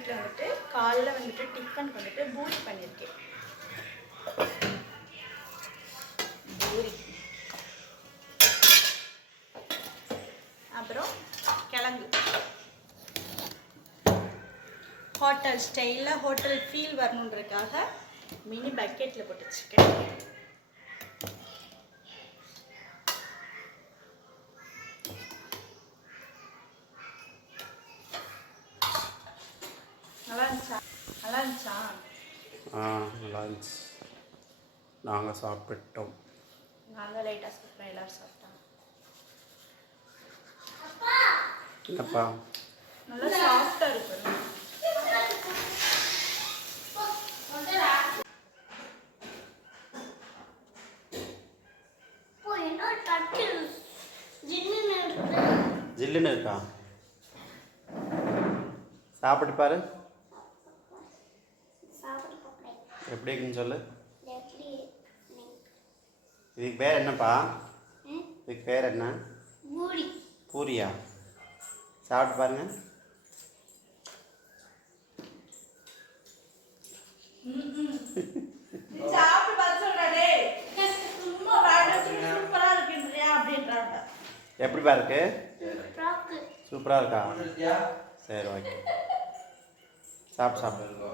வீட்டில் வந்துட்டு காலைல வந்துட்டு டிஃபன் வந்துட்டு பூரி பண்ணியிருக்கேன். பூரி அப்புறம் கிழங்கு ஹோட்டல் ஸ்டைலில் ஹோட்டல் ஃபீல் வரணுன்றதுக்காக மினி பக்கெட்டில் போட்டு வச்சுருக்கேன். நல்லா இருந்துச்சா? நல்லா இருந்துச்சு. நாங்கள் சாப்பிட்டோம். நாங்கள் லைட்டாக சாப்பிட்டோம். எல்லோரும் சாப்பிட்டாங்க. என்னப்பா நல்லா சாஃப்டாக இருக்கும். ஜில்லுன்னு இருக்கா? சாப்பிட்டு பாரு எப்படி இருக்குன்னு சொல்லு. இதுக்கு பேர் என்னப்பா? இதுக்கு பேர் என்ன? பூரியா? சாப்பிட்டு பாருங்க. எப்படிப்பா இருக்கு? சூப்பராக இருக்கா? சரி ஓகே. சாப்பிடு.